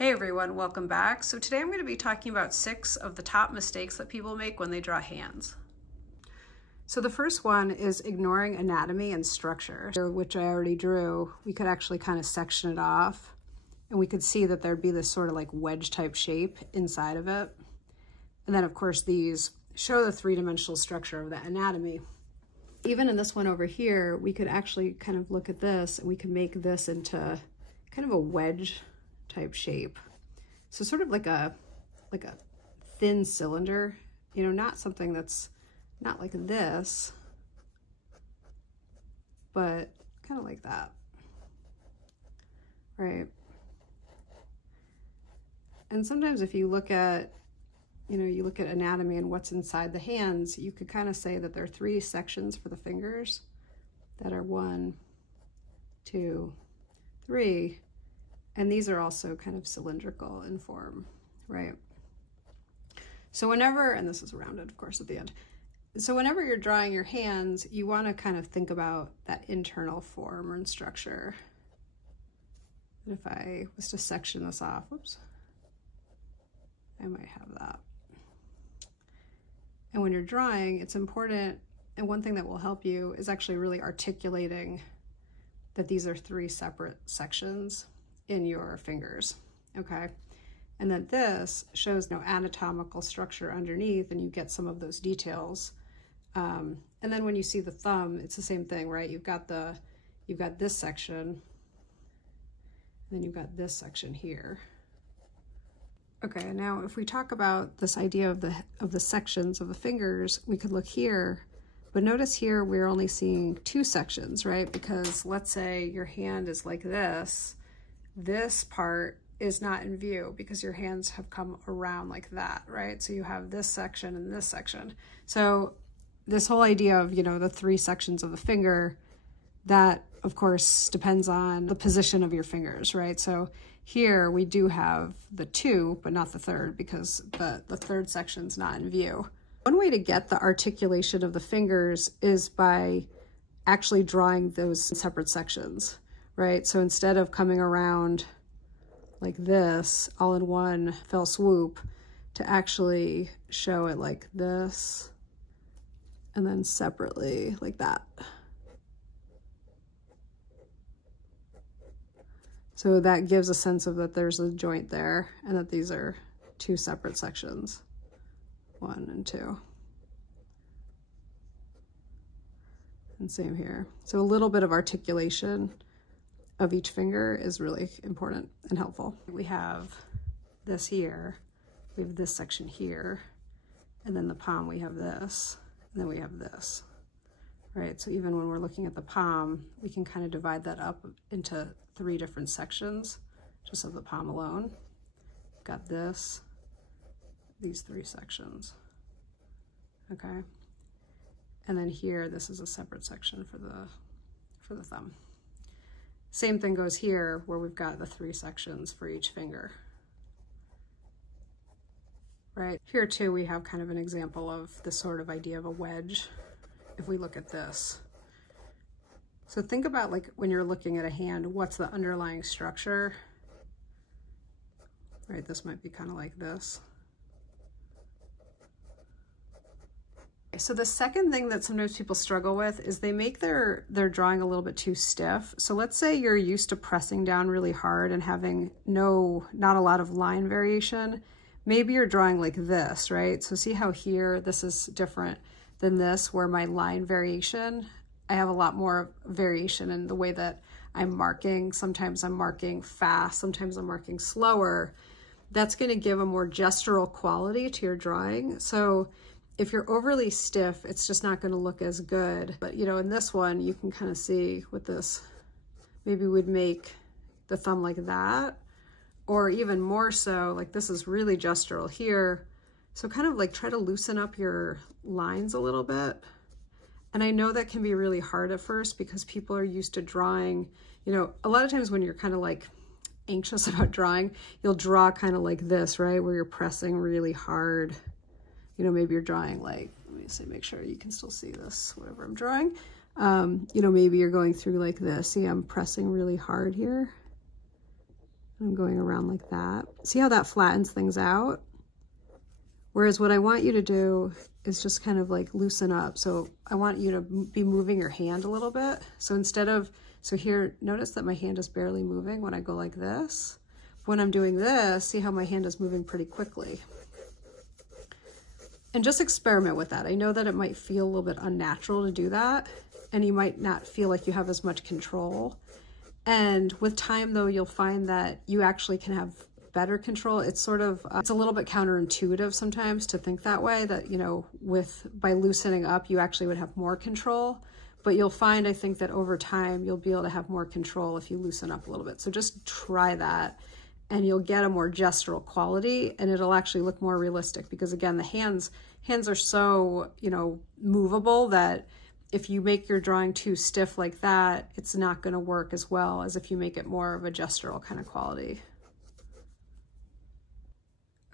Hey everyone, welcome back. So today I'm going to be talking about 6 of the top mistakes that people make when they draw hands. So the first one is ignoring anatomy and structure, which I already drew. We could actually kind of section it off and we could see that there'd be this sort of like wedge type shape inside of it. And then of course these show the three-dimensional structure of the anatomy. Even in this one over here, we could actually kind of look at this and we can make this into kind of a wedge type shape. So sort of like a thin cylinder, you know, not something that's not like this, but kind of like that, right? And sometimes if you look at, you look at anatomy and what's inside the hands, you could kind of say that there are 3 sections for the fingers that are 1, 2, 3. And these are also kind of cylindrical in form, right? So whenever, and this is rounded, of course, at the end. So whenever you're drawing your hands, you want to kind of think about that internal form and structure. And if I was to section this off, whoops, I might have that. And when you're drawing, it's important, and one thing that will help you is actually really articulating that these are 3 separate sections in your fingers, okay? And that this shows no anatomical structure underneath, and you get some of those details. And then when you see the thumb, it's the same thing, right? You've got this section, and then you've got this section here. Okay, now if we talk about this idea of the sections of the fingers, we could look here, but notice here we're only seeing 2 sections, right? Because let's say your hand is like this part is not in view because your hands have come around like that, right? So you have this section and this section. So this whole idea of, the 3 sections of the finger, that of course depends on the position of your fingers, right? So here we do have the 2, but not the 3rd because the 3rd section's not in view. One way to get the articulation of the fingers is by actually drawing those separate sections, right? So instead of coming around like this all in one fell swoop, to actually show it like this and then separately like that. So that gives a sense of that there's a joint there and that these are 2 separate sections, 1 and 2. And same here. So a little bit of articulation of each finger is really important and helpful. We have this here, we have this section here, and then the palm we have this, and then we have this, right? So even when we're looking at the palm, we can kind of divide that up into 3 different sections, just of the palm alone. We've got this, these 3 sections, okay? And then here, this is a separate section for the thumb. Same thing goes here where we've got the 3 sections for each finger, right? Here too, we have kind of an example of this sort of idea of a wedge if we look at this. So think about like when you're looking at a hand, what's the underlying structure, right? This might be kind of like this. So the second thing that sometimes people struggle with is they make their drawing a little bit too stiff. So let's say you're used to pressing down really hard and having not a lot of line variation. Maybe you're drawing like this, right? So see how here, this is different than this, where my line variation, I have a lot more variation in the way that I'm marking. Sometimes I'm marking fast, sometimes I'm marking slower. That's gonna give a more gestural quality to your drawing. So if you're overly stiff, it's just not going to look as good. But in this one, you can kind of see with this, maybe we'd make the thumb like that, or even more so, like this is really gestural here. So kind of like try to loosen up your lines a little bit. And I know that can be really hard at first because people are used to drawing, a lot of times when you're kind of like anxious about drawing, you'll draw kind of like this, right? Where you're pressing really hard. Maybe you're drawing like, let me see, make sure you can still see this, whatever I'm drawing. Maybe you're going through like this. See, I'm pressing really hard here. I'm going around like that. See how that flattens things out? Whereas what I want you to do is just kind of like loosen up. So I want you to be moving your hand a little bit. So instead of, so here, notice that my hand is barely moving when I go like this. When I'm doing this, see how my hand is moving pretty quickly. And just experiment with that. I know that it might feel a little bit unnatural to do that, and you might not feel like you have as much control. And with time though, you'll find that you actually can have better control. It's sort of, it's a little bit counterintuitive sometimes to think that way, that, you know, by loosening up, you actually would have more control. But you'll find, I think, that over time, you'll be able to have more control if you loosen up a little bit. So just try that, and you'll get a more gestural quality, and it'll actually look more realistic, because again, the hands are so, you know, movable that if you make your drawing too stiff like that, it's not going to work as well as if you make it more of a gestural kind of quality.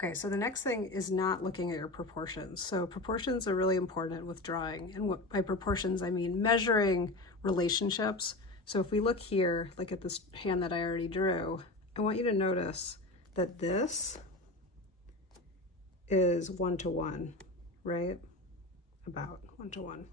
Okay, so the next thing is not looking at your proportions. So proportions are really important with drawing. And by proportions, I mean measuring relationships. So if we look here, like at this hand that I already drew, I want you to notice that this is 1-to-1, right? About 1-to-1.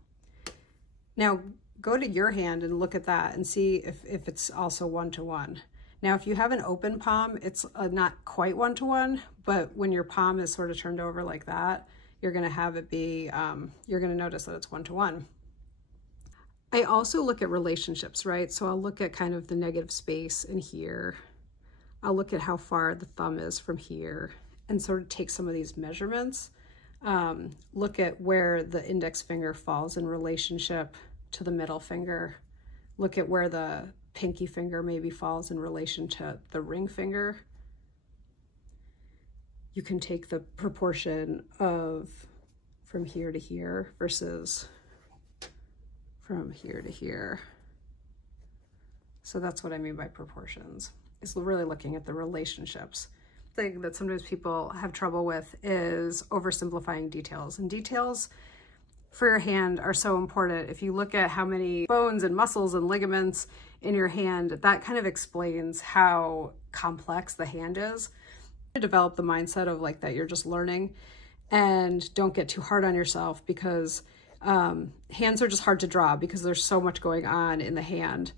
Now go to your hand and look at that and see if it's also 1-to-1. Now, if you have an open palm, it's not quite 1-to-1, but when your palm is sort of turned over like that, you're going to have it be, you're going to notice that it's 1-to-1. I also look at relationships, right? So I'll look at kind of the negative space in here. I'll look at how far the thumb is from here and sort of take some of these measurements. Look at where the index finger falls in relationship to the middle finger. Look at where the pinky finger maybe falls in relation to the ring finger. You can take the proportion of from here to here versus from here to here. So that's what I mean by proportions. It's really looking at the relationships. The thing that sometimes people have trouble with is oversimplifying details, and details for your hand are so important. If you look at how many bones and muscles and ligaments in your hand, that kind of explains how complex the hand is. Develop the mindset of like that you're just learning, and don't get too hard on yourself, because hands are just hard to draw because there's so much going on in the hand.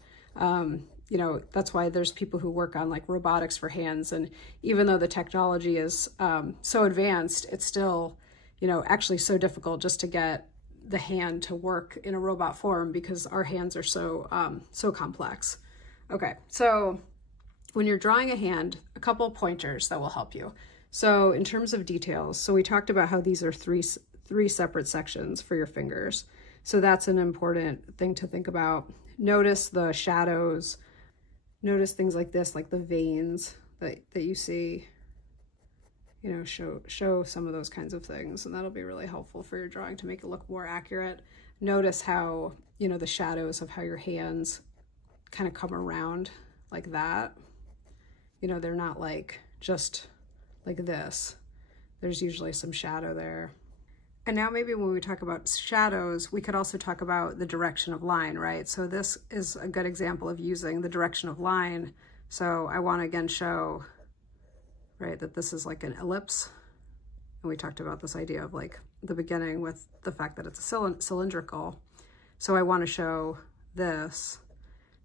You know, that's why there's people who work on like robotics for hands, and even though the technology is so advanced, it's still, you know, actually so difficult just to get the hand to work in a robot form, because our hands are so so complex. Okay, so when you're drawing a hand, a couple pointers that will help you. So in terms of details, so we talked about how these are three separate sections for your fingers. So that's an important thing to think about. Notice the shadows. Notice things like this, like the veins that you see. You know, show some of those kinds of things, and that'll be really helpful for your drawing to make it look more accurate. Notice how, you know, the shadows of how your hands kind of come around like that. You know, they're not like just like this. There's usually some shadow there. And now maybe when we talk about shadows, we could also talk about the direction of line, right? So this is a good example of using the direction of line. So I want to again show, right, that this is like an ellipse. And we talked about this idea of like the beginning with the fact that it's a cylindrical. So I want to show this.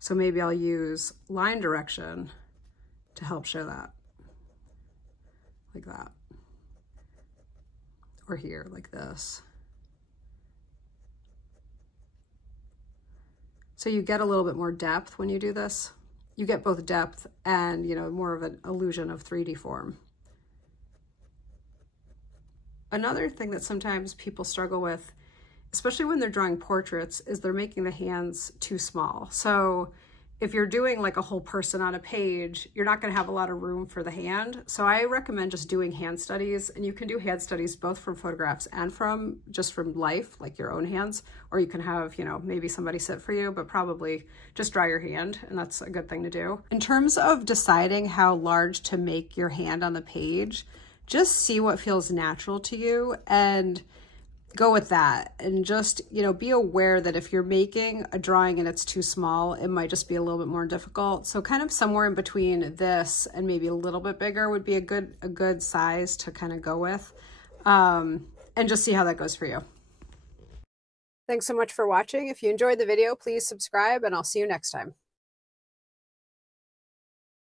So maybe I'll use line direction to help show that, like that. Or here, like this. So you get a little bit more depth when you do this. You get both depth and, you know, more of an illusion of 3D form. Another thing that sometimes people struggle with, especially when they're drawing portraits, is they're making the hands too small. So if you're doing like a whole person on a page, you're not going to have a lot of room for the hand. So I recommend just doing hand studies, and you can do hand studies both from photographs and from just from life, like your own hands, or you can have, you know, maybe somebody sit for you, but probably just draw your hand, and that's a good thing to do. In terms of deciding how large to make your hand on the page, just see what feels natural to you. And go with that. And just, you know, be aware that if you're making a drawing and it's too small, it might just be a little bit more difficult. So kind of somewhere in between this and maybe a little bit bigger would be a good size to kind of go with, and just see how that goes for you. Thanks so much for watching. If you enjoyed the video, please subscribe, and I'll see you next time.